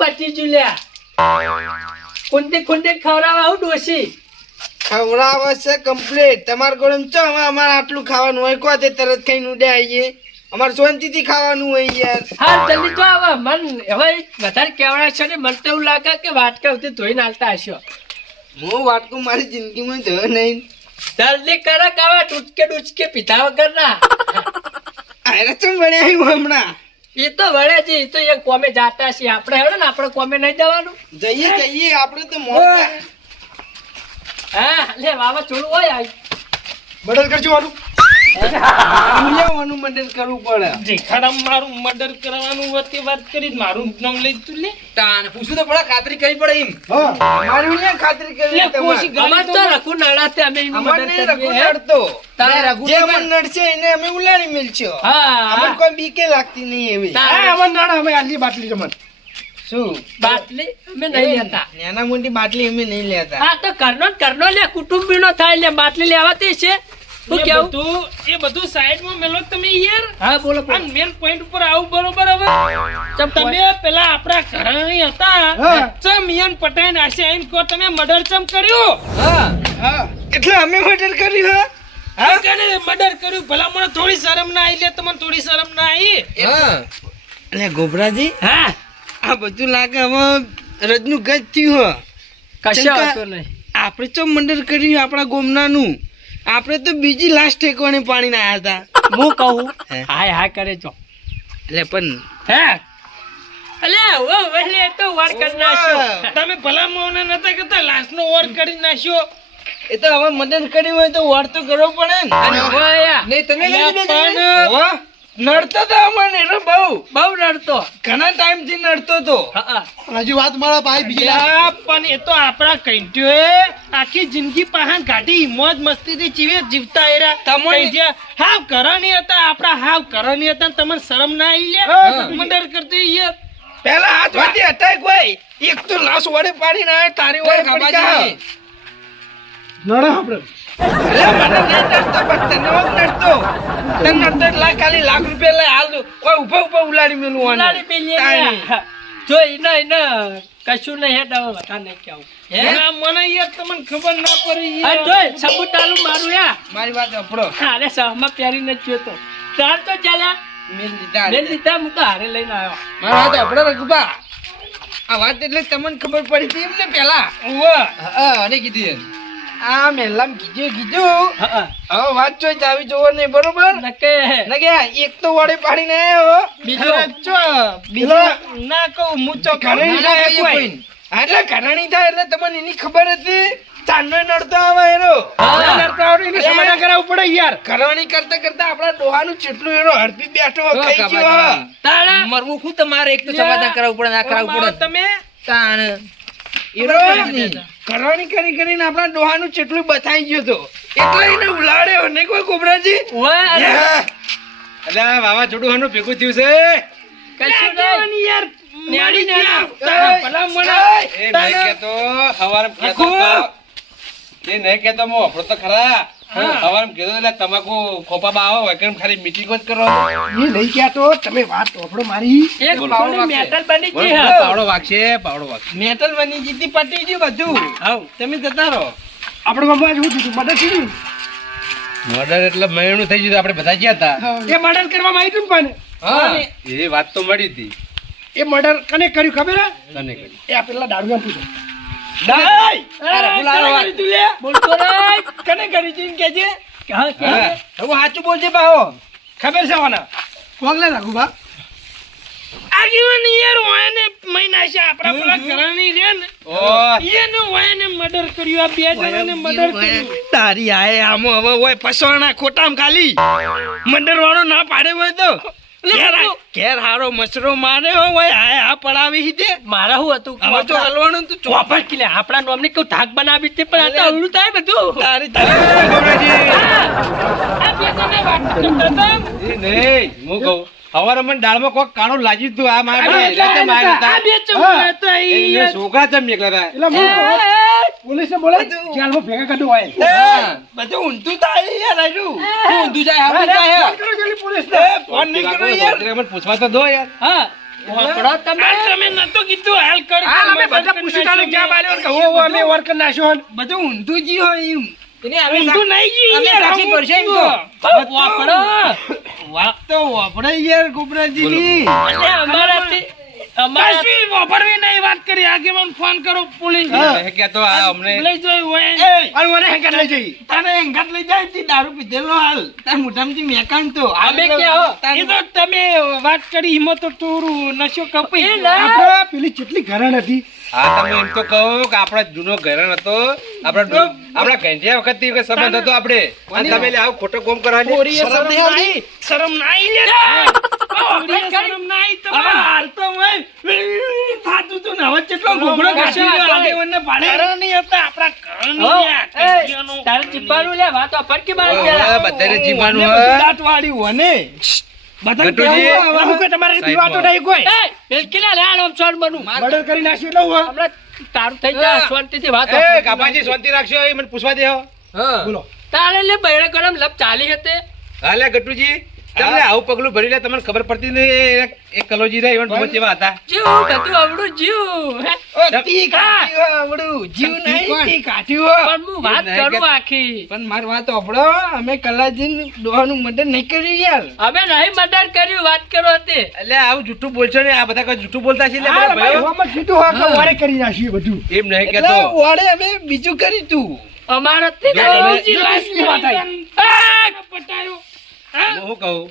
પચી જુલ્યા કુંડે કુંડે ખવડાવવા આવું ડોશી ખવડાવે છે કમ્પ્લીટ. તમારે ગોળમ ચો અમારે આટલું ખાવાનું હોય કો તે તરત ખાઈને ઉડે આવીએ. અમારે શાંતિથી ખાવાનું હોય યાર. હા જલ્દી તો આવો. મન હવે વધારે કેવડા છે ને મને તો એવું લાગે કે વાટકા ઉતે ધોઈને આલતા હશો. હું વાટકું મારી જિંદગીમાં જોયો નહીં. જલ્દી કરે કાવા ટૂચકે ડૂચકે પીધા વગર ના. આયરા ચમ બન્યા આવ્યું હમણાં. એ તો વળે છે એ તો એક કોમે જાતા છીએ આપણે હેડો ને આપણે કોમે નહીં જવાનું. જઈએ આપણે તો મોટા. હા લે વાવા ચોળું હોય આઈ મર્ડર કરજો આનું. મૂલ્યવાનું મદદ કરવું પડે. જેખાડા મારું મર્ડર કરવાનું વતી વાત કરી મારું નામ લઈ તું લે તાન પૂછું તો પડે, ખાતરી કરવી પડે એમ. હા મારું ને ખાતરી કરી લે કોશી અમાર તો રખુ નડાતે અમે એનું અમાર મદદ નહીં કરીએ, હે? રઘુ નડતો. તારે રઘુ જે મન નડશે એને અમે ઉલાડી મેલશો. હા અમને કોઈ બીકે લાગતી નહીં એવી. તારે અમન નાડા અમે આલી બાટલી જમન. શું બાટલી અમે નહીં લેતા. નાના મોટી બાટલી અમે નહીં લેતા. હા તો કરનો લે કુટુંબીનો થાય લે બાટલી લેવાતી છે. શું કેવું? એ બધું સાઈડમાં મેલો તમે યાર હા બોલો આ મેન પોઈન્ટ ઉપર આવું બરોબર. હવે તમે પેલા આપણા ઘરની હતા હા. ચમ ઈયન પટાઈ નાશે એમ કહો તમે મર્ડર ચમ કર્યું. હા એટલે અમે મર્ડર કર્યું. હા કને મર્ડર કર્યું ભલા મને થોડી શરમ ના આવી લે તમને થોડી શરમ ના આવી. હા એટલે ગોબરાજી હા આ બધું લાગે હવે રજનું ગજ થયું. કશો આવતો નહીં. આપણે તો મર્ડર કર્યું આપણા ગોમનાનું. આપણે તો બીજી લાસ્ટ ઠેકવાને પાણી ના આવ્યા હતા. હું કહું હે? હાય હાય કરે છો એટલે પણ હે અલે ઓ વહેલે તો વાર કર નાખ્યો. તમે ભલા મોને નતા કરતા લાશ નો ઓર કરી નાખ્યો. એ તો હવે મર્ડર કર્યું હોય તો વાર તો કરવો પડે ને. અને ઓયા નહીં તમે અલ્યા લઈ પણ હો? નડતો તો અમને એનો બહુ બહુ રડતો. ઘણા ટાઈમ થી નડતો તો. હા હજી વાત મારા ભાઈ બીજી અલ્યા પણ એ તો આપણા કઈટ્યોએ આખી જિંદગી પહાણ કાઢી મોજ મસ્તીથી જીવે જીવતા એરા તમને- કઈટ્યા હાવ કરણી હતા આપણા હાવ કરણી હતા ને તમને શરમ ના આવી લે મર્ડર કરતી યાર. પેલા હાથ વાટી અટેક હોય એક તો લાશ વડે પાડી ના આવે તારી વડે પડી જાય. નડા આપણે. અરે મને નહીં નડતો પણ તને હોત નડતો. તને નડતો એટલે ખાલી લાખ રૂપિયા લઈ હાલ દઉં. કોઈ ઉભા ઉભા ઉલાડી મેલું આને. ઉલાડી પેલી તાણી. જો ઈને કશું નહીં હેડ હવે વથા નહીં કેવું હે ના, મને યાર તમને ખબર ના પડી હા યાર. જો સબૂત આલું મારું યા મારી વાત અપડો હારે સહમાં પહેરીને જ જોતો ચાલ તો ચાલ્યા મેલ દીધા. મેં લીધા હું તો હારે લઈને આવ્યો મારી વાત અપડો રઘુબા. આ વાત એટલે તમને ખબર પડી હતી એમને પેલા. ઉવ્વ. હા અને કીધું આ મેલામ કીધું હા હવે વાત જોઈ આવી જોવો નહીં બરોબર નકે ને કે એક તો વડે પાડીને આવ્યો બીજો અરે ચો, બીજો ના કહું હું ચો ઘરણી ના થાય કહીએ કોઈ. કોઈ. હા, એટલે ઘરણી થાય એટલે તમને એની ખબર હતી ચાંદનો નડતો આવે એનો હા. નડતો આવે એને સમાધાન કરાવવું પડે યાર. ઘરણી કરતા કરતા આપણા ડોહાનું ચેટલું એનો હડપી બેઠો ખાઈ ગયો હા. તાણા મરવું શું તમારે એક તો સમાધાન કરાવવું પડે ના કરાવવું ઓમાં પડે. તમે તાન એનો ઘરણી કરી કરીને આપણા ડોહાનું ચેટલું બતાઈ ગયો તો એટલે એને ઉલાડ્યો ને કોઈ કોબરાજી ઓય અરે અલ્યા વાવાઝોડું હાનું ભેગું થયું છે. કશું નહીં યાર નેડી નેડી. તારા ભલા મને એ નહીં કેતો હવારે કેતો તો. એ નહીં કેતો મો આપણો તો ખરા હવારે કીધું એટલે તમાકુ ખોપામાં આવો હોય કેમ ખાલી મીટિંગ જ કરો. એ નહીં કહેતો તમે વાત ઓફડો મારી એક બોલો, પાવડો વાગશે. મેટલ બની બોલ, ગઈ બોલ, હા પાવડો વાગશે પાવડો વાગશે. મેટલ બની જીતી પટી ગયું બધું હાઉ તમે જતા રહો. આપણે બાબા શું થયું મર્ડર થયું મર્ડર એટલે મહિનું થઈ ગયું આપણે બધા ગયા હતા. એ મર્ડર કરવામાં આવ્યું પણ હા એ વાત તો મળી હતી. એ મર્ડર કને કર્યું ખબર હે તને કરી. એ આ પેલા દારૂ પૂછો અરે ફુલારો વાત. બોલતો રે કને કરી તું કે છે હા કે હા. હવે સાચું બોલજે બાહો ખબર છે વાના કોગલે રાખું બા આગેવાન યાર ઓયને મહિના છે આપણા પેલા ઘરાણી રે ને ઓહ, એને ઓયને મર્ડર કર્યું આ બે જણાને મર્ડર કર્યું. તારી આય આમો હવે હોય ફસવાના ખોટામ ખાલી મંડર વાળો ના પાડે હોય તો ઘેર હારો મસરો મારે હોય આય આ પડાવી હિતે મારા શું હતું હવે તો હલવાનું તું ચોપર કિલે આપણા નોમની કોઈ ધાક બનાવી છે પણ આ તો અવળું થાય બધું તારી તારી ગોબરાજી. આ બે જણા વાત કરતા હતા. એ નહીં હું કહું હવારે મને દાળમાં કોક કાણું લાગ્યું હતું આ મારે આ બે ચમડા હતા ઈ યાર. છોકરા ચમ એકલા હતા. એટલે હું પોલીસ ને બોલે જેલમાં ભેગા કાઢું હોય એ, બધું ઊંધું થાય યાર આજુ. ઊંધું જાય, આવું જાય. પોલીસ એ, ફોન નહીં કરો યાર. મને પૂછવા તો દો યાર. હા વાપરો તમે. હાલ તમે નતો કીધું હાલ કર હાલ અમે બધા પૂછી તાને ક્યાં બાલ્યો ને કે હો અમે વર્કર નાખ્યો ને. બધું ઊંધું જી હોય એમ ઊંધું નહીં ગયું અમે યાર, સાચી આવું કરશે એમ ઊંધું. વાપરો. વાત તો વાપરે યાર ગોબરાજીની અને અમારાથી કશું વાપરવી નહીં વાત કરી આગેવાન ફોન કરો પોલીસ નહીં કહેતો આ અમને લઈ જોઈ હોય અને મને હેંકર લઈ જઈ. તારે અંગાત લઈ જાય તે દારૂ પીધેલો હાલ તાર મોઢામાંથી મેકાન તો અમે ક્યાં હો? એ તો તમે વાત કરી હિંમત તો તોરું નશો કપાઈ એ ગયો. ના. આપણે પેલી કેટલી ઘરણ હતી. હા તમે એમ તો કહો કે આપણા જૂનો ઘરણ હતો આપણા ઘંટિયા વખત થી સંબંધ હતો આપણે અને તમે લે આવું ખોટો કોમ કરવાની ચોરીએ શરમ નાઈ શરમ નાઈ લે ચોરીએ શરમ નાઈ તમારે હાલ તો હોય થાતું તું ને હવે કેટલો ઘોઘડો કાઢી ગયો આગેવાનને ભાડે ઘર નહીં હતા આપણા ઘરની હો, આ એ, કઢિયાનો તારે ચીપવાનું લે વાતો ફટકી મારી હવે ગયા. બધાને જીવવાનું મને હોય. દાંત વાળી હોને બધાને ગટુજી. કહેવું હોય, આવું કે તમારે પીવાતો નહીં કોઈ. એ, બિલકુલ લાલ આમ સોન બનું. મર્ડર કરી નાખ્યું એટલે હું હમણાં તારું થઈ જાય શાંતિથી વાતો એ ફટકી કાપાજી શાંતિ રાખશો એ મને પૂછવા દેહો બોલો. તારે લે બૈરા ગરમ લપ ચાલી હતી. હાલે ગટુજી તમને આવું પગલું ભરી લે તમને ખબર પડતી નહીં એક કલોજી રે ઇવન બહુ જેવા હતા જીવ બધું આવડું જીવ હે? તી કાઢી હોય આવડું જીવ નહીં તી કાઢી હોય પણ હું વાત નહીં કરું કે- આખી. પણ મારી વાત સાંભળો અમે કલાજીને ડોહાનું મર્ડર નહીં કર્યું યાર અમે નહીં મર્ડર કર્યું વાત કરો હતી. એટલે આવું જૂઠું બોલશો ને આ બધા કોઈ જૂઠું બોલતા છે એટલે હા, બધા ભાઈ, ભાઈઓ. હોમમાં કીધું હોય કે વારે કરી નાખ્યું એ બધું. એમ નહીં એટલે કેતો વાળે અમે બીજું કર્યું તું અમારાથી જો, નહીં. જો, જી લાશ ની વાત આવી. પટાયો હું શું કહું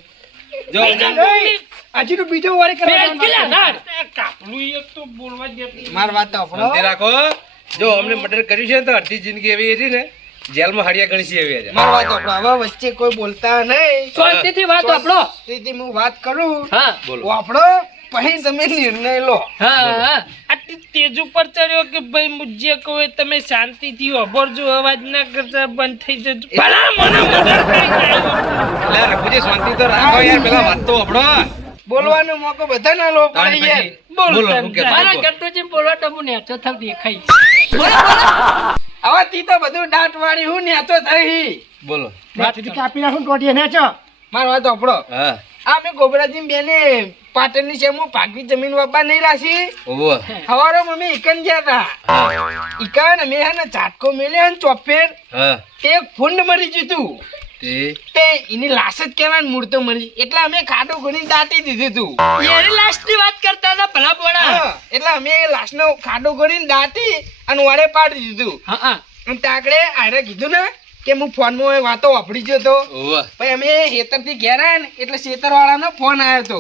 જો નહીં, હજી તો બીજો વારે કરવા બિલકુલ ના. કાપલું એક તો બોલવા જ દેતું. મારી વાત સાંભળો શાંતિ રાખો જો અમને મર્ડર કર્યું છે ને તો અડધી જિંદગી એવી હતી ને જેલમાં હળિયા ગણસી એવી હતી મારી વાત સાંભળો હવે વચ્ચે કોઈ બોલતા નહીં શાંતિથી વાત આપડો. તેથી હું વાત કરું હા બોલો વાપડો પછી તમે નિર્ણય લો હા હા. આટલી તેજ ઉપર ચડ્યો કે ભાઈ હું જે કહું એ તમે શાંતિથી અભરજો અવાજ ના કરતા બંધ થઈ જજો ભલા મને મર્ડર કરી નાખ્યો. એટલે રઘુજી શાંતિ તો રાખો યાર પેલા વાત તો આપડો બોલવાનો મોકો બધાને લો તાણ પડે યાર પછી બોલો બોલો તાણ. શું કહેતા મારા બોલો. ગટુજી બોલવા તો હું નેચો થાવ દેખાઈ. હવે તી તો બધું દાંત વાળી હું નેતો થઈ બોલો નાથી કાપી નાખું ને ટોટીએ નેચો. મારી વાત સાંભળો હા આ મેં ગોબરાજી બેને પાટણની છે હું ભાગવી જમીન વાપા નહીં રાખી ઓવો હવારો મમ્મી ઈકન ગયા હતા ઈકન અમે હે ને ઝાટકો મેલ્યો ને ચોફેર હા તે એક ફૂંડ મરી ગયું તું તે તે એની લાશ જ કહેવાય ને મૂળ તો મરી એટલે અમે ખાડો ગણી દાટી દીધું તું એની લાસ્ટની વાત કરતા હતા ભલા પોળા. હા, એટલે અમે એ લાશનો ખાડો ગણીને દાટી અને વાડે પાડી દીધું હા હા. અને તાકડે આરે કીધું ને કે હું ફોનમાં એ વાતો વાપરી ગયો તો ઓવો ભાઈ અમે હેતરથી ઘેર આયા ને એટલે શેતરવાળાનો ફોન આવ્યો તો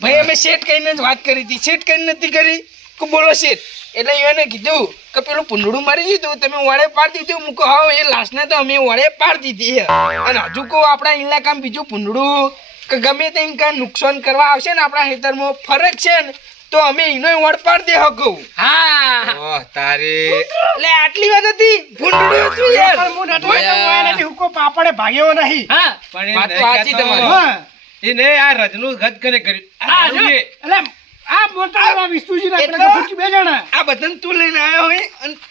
ભાઈ અમે શેઠ કહીને જ વાત કરી હતી શેઠ કહીને નથી કરી કે બોલો શેઠ એટલે એને કીધું કે પેલું પૂંડળું મરી દીધું તમે વાડે પાડી દીધું મૂકો હા એ લાશને તો અમે વાડે પાડી દીધી છે અને હજુ કહું આપણા ઇલાકામાં બીજું પૂંડળું કે ગમે તેમ કાંઈ નુકસાન કરવા આવશે ને આપણા ખેતરમાં ફરક છે ને તો અમે એનો વડ પાડી દે હકું હા ઓહ તારી એટલે આટલી વાત હતી પૂંડળું હતું યાર પણ હું નતો કહેતો, હું એનાથી હુક્કો પાપડે ભાગ્યો નહીં. હા. પણ વાત એ તો સાચી નહીં તમારી. કહેતો. હા. એને આ રજનું ગત કરે કર્યું આ હા, દારૂ છે. એટલે આ મોટા એવા વિષ્ણુજી ના એટલે- આપણે બે જણા. આ બધાને તું લઈને આવ્યો હોય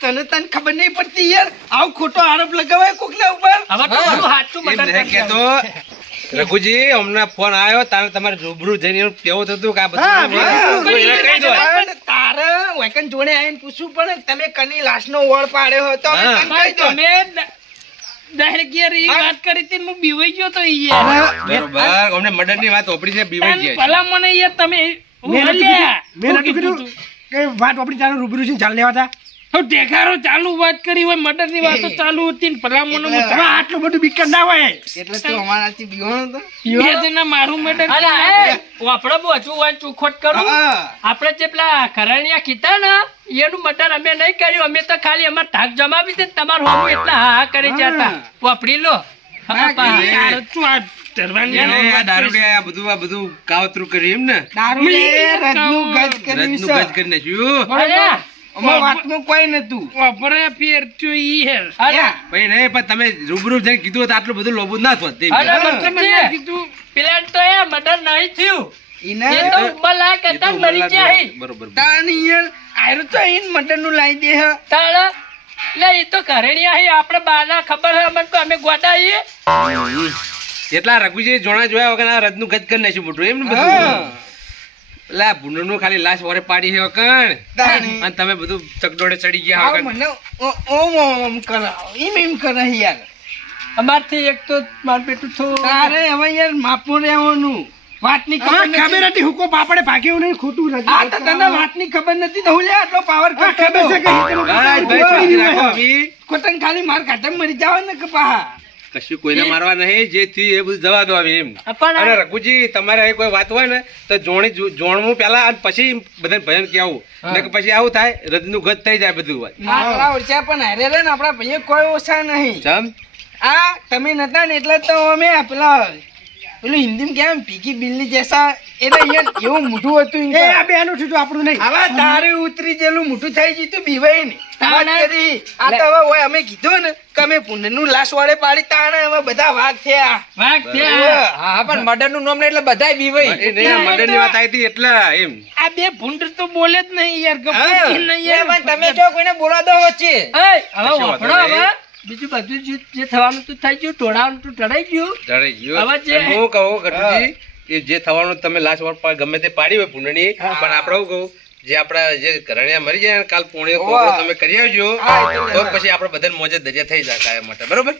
અને તને ખબર નહીં પડતી યાર આવું ખોટો આરોપ લગાવાય કોકના ઉપર હવે તો બધું સાચું એમ મર્ડર નહીં કરતા. કહેતો રઘુજી હમણાં ફોન આવ્યો તારે તમારે રૂબરૂ જઈને એનું કેવું થતું કે આ હા, બધું હા, એને કહી દો. પણ તારે વેકન જોડે આવીને પૂછવું પડે કે તમે કની લાશનો વળ પાડ્યો હોય તો અમે હા. તને કહી દો. તમે ડાયરેક્ટ યાર એ વાત કરી હતી ને હું બીવાઈ ગયો તો યાર બરોબર અમને મર્ડર ની વાત ઓપડી છે બીવાઈ ગયા છે. ભલા મને યાર તમે મેં નતું અલ્યા, કીધું- મેં શું નતું કીધું કીધું કે વાત આપણી ચાલુ રૂબરૂ છે ચાલ લેવા તા. હું દેખાડો ચાલુ વાત કરી હોય મર્ડર ની વાતો ચાલુ હતી ને ભલા મને હું હવે આટલું બધું બીક ના હોય. એટલે તું અમારાથી બીવાનો હતો? બે જણા મારું મર્ડર અરે, એ, વાપરો બહુ હજુ હોય ચોખવટ કરું. હા. આપણે જે પેલા કરણિયા કીધા ને એનું મર્ડર અમે નહીં કર્યું અમે તો ખાલી અમાર ધાક જમાવી દે તમારું હોમું એટલા હા હા કરી જતા વાપરી લો હા, પા. યાર તું આ ધરવાની એને આ દારૂડિયા આ બધું કાવતરું કર્યું એમ ને દારૂ એ રજનું ગજ કર્યું રજનું છે. ગજ કરી નાખ્યું અરે, અમારા વાતમાં કોઈ નતું વાપરે ફેર તું ઈ હેર અરે, ભાઈ નહીં પણ તમે રૂબરૂ જઈને કીધું હોત આટલું બધું લોબુ ના થોત તેમ. અરે, તમે બચ્ચી, કીધું પેલા તો એ મર્ડર નહીં થયું ઈને એ તો ઉંમરલાયક એ તો હતા ને મરી ઉંમરલાયક ગયા હી. બરોબર તાની યાર આયરો તો ઈન મટનનું લાવી દે હે. તાણે લે એ તો કરણિયા હી આપણે બાના ખબર હે અમને તો અમે ગોડા હી. એટલા રઘુજી જોણા જોયા વગર આ રજનું ગજ કરી નાખ્યું મોટું એમ ને હા. બધું એટલે આ ભૂંડનું ખાલી લાશ વરે પાડી છે કણ તાણી. અને તમે બધું ચકડોળે ચડી ગયા આવો વગર. મને ઓમ કરાવો એમ કરાય યાર અમારથી એક તો મારું પેટું થોડું તારે હવે યાર માપો રહેવાનું વાતની ખબર ખબર નથી. હતી હુકો પાપડે ભાગ્યું નહીં ખોટું નથી આ તો તને વાતની ખબર નથી તો હું લે આટલો પાવર હા, ખબર છે કે ભાઈ, ભાઈ, શાંતિ રાખો અભી. કોટન ખાલી માર કાઢે મરી જાવ ને કે પાહા કશું કોઈને મારવા નહીં જે થયું એ બધું જવા દો હવે એમ. પણ અને રઘુજી તમારે અહીં કોઈ વાત હોય ને તો જોણવું પેલા અને પછી બધાને ભજન કહેવું ને કે પછી આવું થાય રજનું ગત થઈ જાય બધું વાત મારા ઓછા પણ હારે રે ને આપણા ભાઈએ કોઈ ઓછા નહીં જમ આ તમે નતા ને એટલે તો અમે પેલા પેલું હિન્દીમાં કેમ પીકી બિલ્લી જેસા એટલે અહીંયા એવું મોઢું હતું એ આ બેનું થયું આપણું નહીં હવે તારે ઉતરી જેલું મોઢું થઈ ગયું તું બીવાય ને વાત કરી. આ તો હવે ઓય અમે કીધું ને કે અમે પુણ્યનું લાશ વાળે પાડી તાણે હવે બધા વાઘ થયા વાઘ છે હા પણ મર્ડર નું નામ એટલે બધાય બીવાય એ નહીં આ મંડળની વાત આવી હતી એટલે એમ આ બે ભૂંડ તો બોલે જ નહીં યાર હા. યાર તમે જો કોઈને બોલા દો વચ્ચે એય, હવે કશો વાપરો વાંધો નહીં. હવે બીજું બધું જે થવાનું તું થઈ ગયું ટોળાવાનું તું ટળાઈ ગયું ડરાઈ ગયો. હવે જે- અને હું કહું ગઢુજી એ જે થવાનું તમે લાશ વાર ગમે તે પાડી હોય પુંડની પણ આપણે હું કહું જે આપડા જે ઘરણિયા મરી જાય ને કાલ પુણે કોકરો તમે કરી આવજો તો પછી આપણે બધાને મોજે દરિયા થઈ જાય કાયમ માટે બરોબર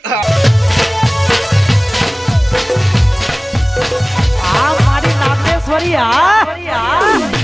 આ મારી નાગેશ્વરી આ